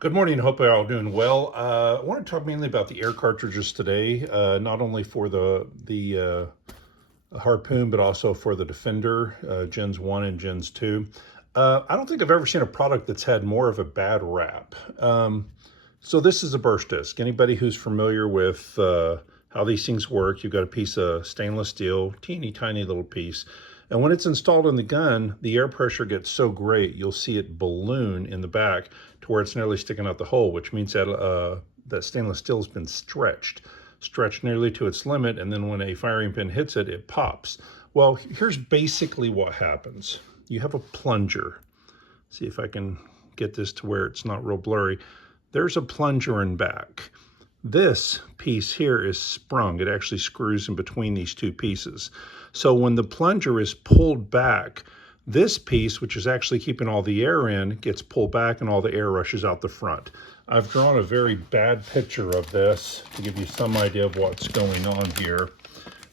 Good morning. Hope you're all doing well. I want to talk mainly about the air cartridges today, not only for the Harpoon, but also for the Defender, Gens 1 and Gens 2. I don't think I've ever seen a product that's had more of a bad rap. So this is a burst disc. Anybody who's familiar with how these things work, you've got a piece of stainless steel, teeny tiny little piece. And when it's installed in the gun, the air pressure gets so great, you'll see it balloon in the back to where it's nearly sticking out the hole, which means that that stainless steel has been stretched nearly to its limit, and then when a firing pin hits it, it pops. Well, here's basically what happens. You have a plunger. See if I can get this to where it's not real blurry. There's a plunger in back. This piece here is sprung. It actually screws in between these two pieces. So when the plunger is pulled back, this piece, which is actually keeping all the air in, gets pulled back and all the air rushes out the front. I've drawn a very bad picture of this to give you some idea of what's going on here.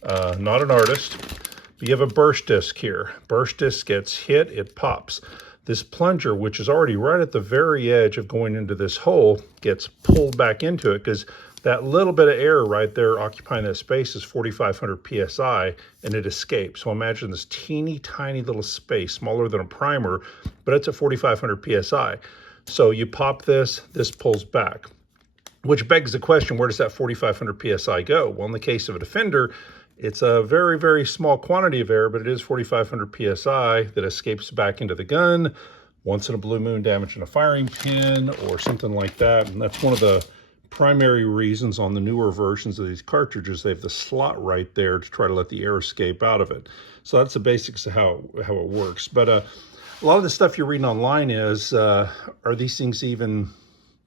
Not an artist, but you have a burst disc here. Burst disc gets hit, it pops. This plunger, which is already right at the very edge of going into this hole, gets pulled back into it because that little bit of air right there occupying that space is 4,500 PSI, and it escapes. So imagine this teeny tiny little space, smaller than a primer, but it's at 4,500 PSI. So you pop this, this pulls back, which begs the question, where does that 4,500 PSI go? Well, in the case of a Defender, it's a very, very small quantity of air, but it is 4,500 PSI that escapes back into the gun, once in a blue moon damaging a firing pin or something like that. And that's one of the primary reasons on the newer versions of these cartridges, they have the slot right there to try to let the air escape out of it. So that's the basics of how it works. But a lot of the stuff you're reading online is, are these things even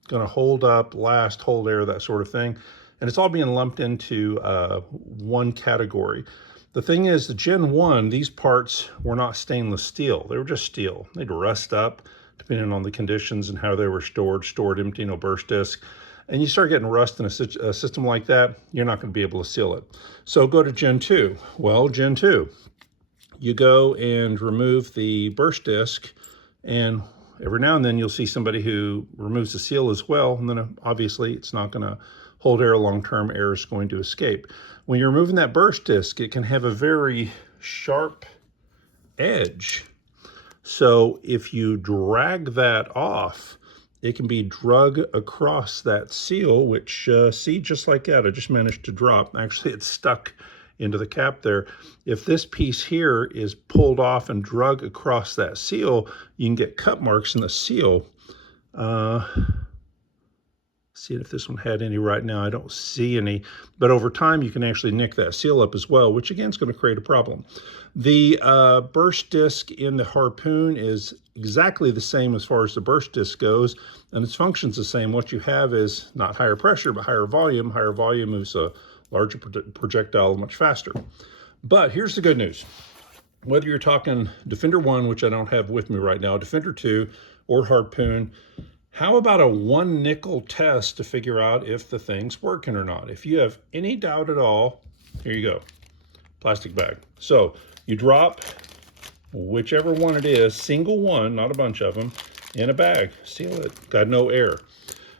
going to hold up, last, hold air, that sort of thing? And it's all being lumped into one category. The thing is, the Gen 1, these parts were not stainless steel. They were just steel. They'd rust up, depending on the conditions and how they were stored empty, no burst disc. And you start getting rust in a system like that, you're not going to be able to seal it. So go to Gen 2. Well, Gen 2, you go and remove the burst disc, and every now and then you'll see somebody who removes the seal as well, and then obviously it's not going to hold air long-term. Air is going to escape. When you're removing that burst disc, it can have a very sharp edge. So if you drag that off, it can be drug across that seal, which, see, just like that, I just managed to drop. Actually, it's stuck into the cap there. If this piece here is pulled off and drug across that seal, you can get cut marks in the seal. See if this one had any right now. I don't see any, but over time you can actually nick that seal up as well, which again is going to create a problem. The burst disc in the Harpoon is exactly the same as far as the burst disc goes, and its function's the same. What you have is not higher pressure, but higher volume. Higher volume moves a larger projectile much faster. But here's the good news. Whether you're talking Defender 1, which I don't have with me right now, Defender 2, or Harpoon, how about a 1 nickel test to figure out if the thing's working or not? If you have any doubt at all, here you go, plastic bag. So you drop whichever one it is, single one, not a bunch of them, in a bag, seal it, got no air.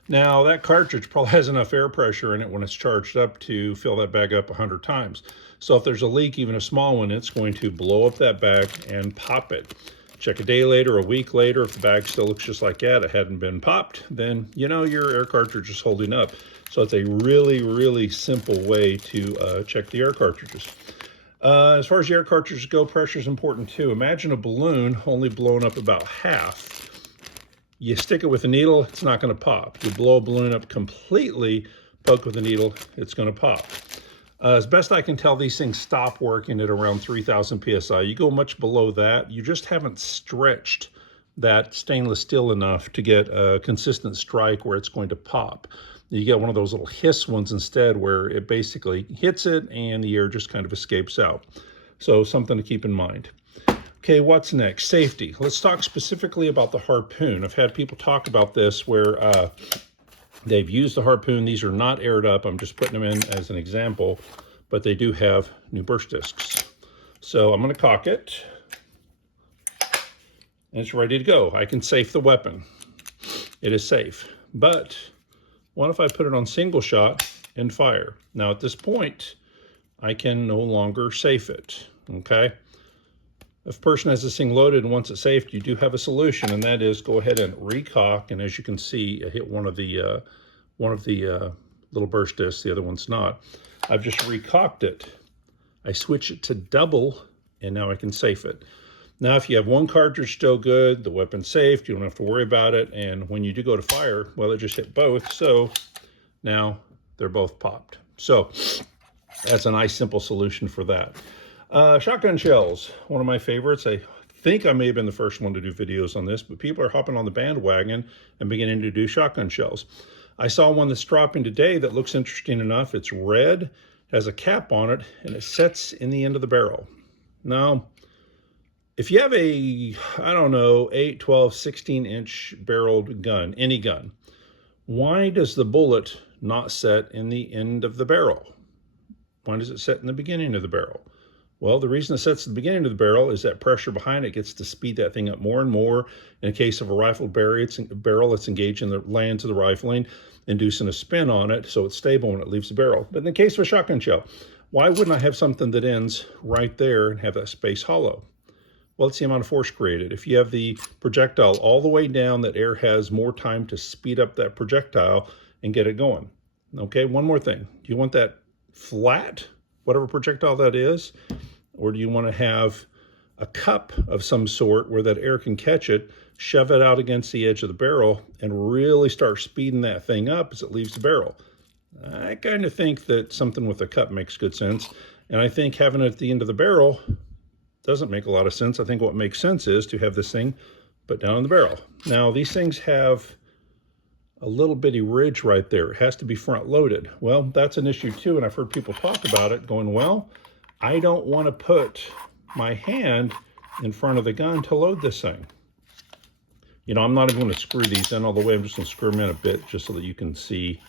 Now that cartridge probably has enough air pressure in it when it's charged up to fill that bag up 100 times. So if there's a leak, even a small one, it's going to blow up that bag and pop it. Check a day later, a week later, if the bag still looks just like that, it hadn't been popped, then you know your air cartridge is holding up. So it's a really, really simple way to check the air cartridges. As far as the air cartridges go, pressure is important too. Imagine a balloon only blowing up about half. You stick it with a needle, it's not going to pop. You blow a balloon up completely, poke with a needle, it's going to pop. As best I can tell, these things stop working at around 3,000 PSI. You go much below that, you just haven't stretched that stainless steel enough to get a consistent strike where it's going to pop. You get one of those little hiss ones instead where it basically hits it and the air just kind of escapes out. So something to keep in mind. Okay, what's next? Safety. Let's talk specifically about the Harpoon. I've had people talk about this where they've used the Harpoon. These are not aired up. I'm just putting them in as an example, but they do have new burst discs. So I'm going to cock it, and it's ready to go. I can safe the weapon. It is safe. But what if I put it on single shot and fire? Now at this point, I can no longer safe it, okay? If a person has this thing loaded and wants it safed, you do have a solution, and that is go ahead and recock. And as you can see, I hit one of the little burst discs, the other one's not. I've just recocked it. I switch it to double, and now I can safe it. Now, if you have one cartridge still good, the weapon's safe, you don't have to worry about it. And when you do go to fire, well, it just hit both. So now they're both popped. So that's a nice, simple solution for that. Shotgun shells, one of my favorites. I think I may have been the first one to do videos on this, but people are hopping on the bandwagon and beginning to do shotgun shells. I saw one that's dropping today that looks interesting enough. It's red, has a cap on it, and it sets in the end of the barrel. Now, if you have a, I don't know, 8, 12, 16-inch barreled gun, any gun, why does the bullet not set in the end of the barrel? Why does it set in the beginning of the barrel? Well, the reason it sets at the beginning of the barrel is that pressure behind it gets to speed that thing up more and more. In case of a rifled barrel, it's engaged in the lands of the rifling, inducing a spin on it, so it's stable when it leaves the barrel. But in the case of a shotgun shell, why wouldn't I have something that ends right there and have that space hollow? Well, it's the amount of force created. If you have the projectile all the way down, that air has more time to speed up that projectile and get it going. Okay, one more thing. Do you want that flat, whatever projectile that is, or do you want to have a cup of some sort where that air can catch it, shove it out against the edge of the barrel, and really start speeding that thing up as it leaves the barrel? I kind of think that something with a cup makes good sense, and I think having it at the end of the barrel doesn't make a lot of sense. I think what makes sense is to have this thing put down in the barrel. Now, these things have a little bitty ridge right there. It has to be front loaded. Well, that's an issue too, and I've heard people talk about it going, well, I don't want to put my hand in front of the gun to load this thing. You know, I'm not even going to screw these in all the way. I'm just going to screw them in a bit just so that you can see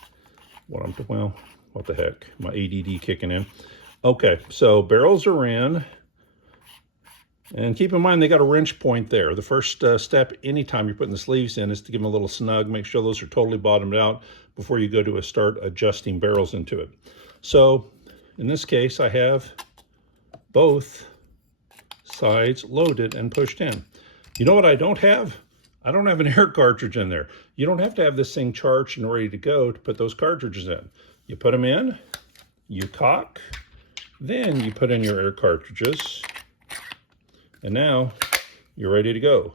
what I'm doing. Well, what the heck, my ADD kicking in. Okay, so barrels are in. And keep in mind, they got a wrench point there. The first step anytime you're putting the sleeves in is to give them a little snug. Make sure those are totally bottomed out before you go to start adjusting barrels into it. So in this case, I have both sides loaded and pushed in. You know what I don't have? I don't have an air cartridge in there. You don't have to have this thing charged and ready to go to put those cartridges in. You put them in, you cock, then you put in your air cartridges, and now you're ready to go.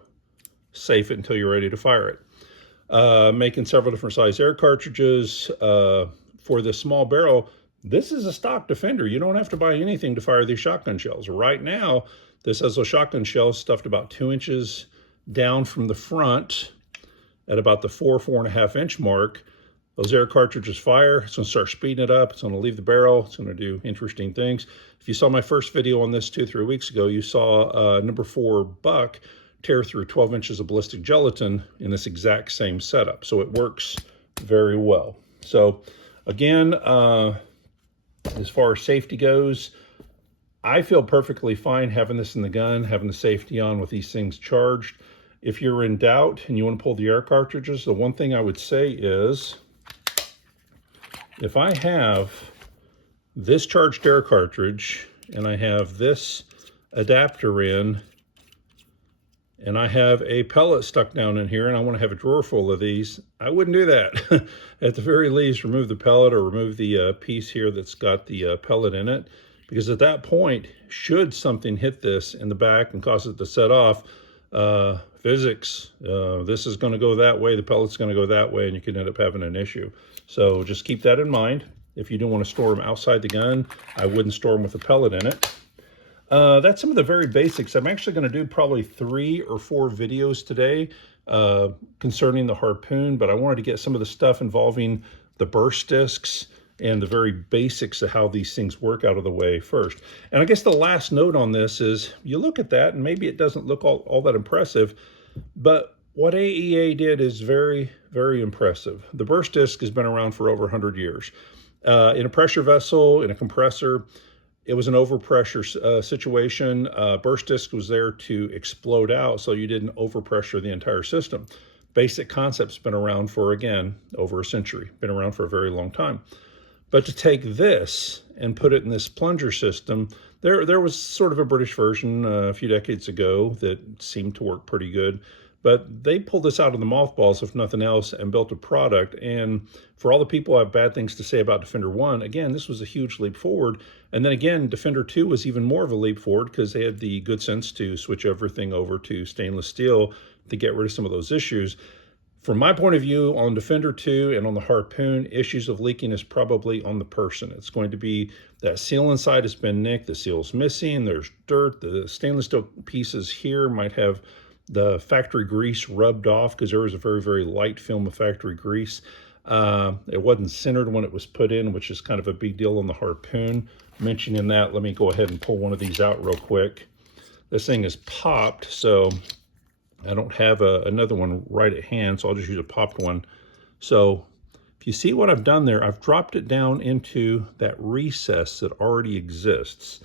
Safe it until you're ready to fire it. Making several different size air cartridges. For this small barrel, this is a stock Defender. You don't have to buy anything to fire these shotgun shells. Right now, this has those shotgun shells stuffed about 2 inches down from the front at about the 4.5 inch mark. Those air cartridges fire, it's gonna start speeding it up, it's gonna leave the barrel, it's gonna do interesting things. If you saw my first video on this 2-3 weeks ago, you saw number 4 buck tear through 12 inches of ballistic gelatin in this exact same setup. So it works very well. So again, as far as safety goes, I feel perfectly fine having this in the gun, having the safety on with these things charged. If you're in doubt and you want to pull the air cartridges, the one thing I would say is, if I have this charged air cartridge and I have this adapter in, and I have a pellet stuck down in here and I want to have a drawer full of these, I wouldn't do that. At the very least, remove the pellet or remove the piece here that's got the pellet in it, because at that point, should something hit this in the back and cause it to set off, physics, this is going to go that way, the pellet's going to go that way, and you can end up having an issue. So just keep that in mind. If you don't want to store them outside the gun, I wouldn't store them with a pellet in it. That's some of the very basics. I'm actually going to do probably 3 or 4 videos today concerning the Harpoon, but I wanted to get some of the stuff involving the burst discs and the very basics of how these things work out of the way first. And I guess the last note on this is, you look at that and maybe it doesn't look all that impressive, but what AEA did is very, very impressive. The burst disc has been around for over 100 years. In a pressure vessel, in a compressor, it was an overpressure situation. Burst disc was there to explode out so you didn't overpressure the entire system. basic concept's been around for, again, over a century, been around for a very long time. But to take this and put it in this plunger system, there was sort of a British version a few decades ago that seemed to work pretty good. But they pulled this out of the mothballs, if nothing else, and built a product. And for all the people who have bad things to say about Defender 1, again, this was a huge leap forward. And then again, Defender 2 was even more of a leap forward because they had the good sense to switch everything over to stainless steel to get rid of some of those issues. From my point of view, on Defender 2 and on the Harpoon, issues of leaking is probably on the person. It's going to be that seal inside has been nicked, the seal's missing, there's dirt, the stainless steel pieces here might have the factory grease rubbed off because there was a very, very light film of factory grease. It wasn't centered when it was put in, which is kind of a big deal on the Harpoon. Mentioning that, let me go ahead and pull one of these out real quick. This thing is popped, so I don't have another one right at hand, so I'll just use a popped one. So if you see what I've done there, I've dropped it down into that recess that already exists.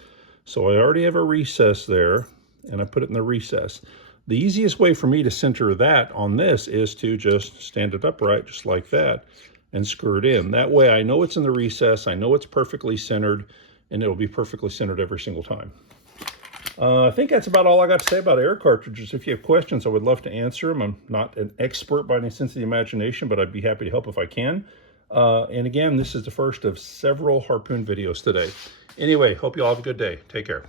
So I already have a recess there, and I put it in the recess. The easiest way for me to center that on this is to just stand it upright, just like that, and screw it in. That way I know it's in the recess, I know it's perfectly centered, and it'll be perfectly centered every single time. I think that's about all I got to say about air cartridges. If you have questions, I would love to answer them. I'm not an expert by any sense of the imagination, but I'd be happy to help if I can. And again, this is the first of several Harpoon videos today. Anyway, hope you all have a good day. Take care.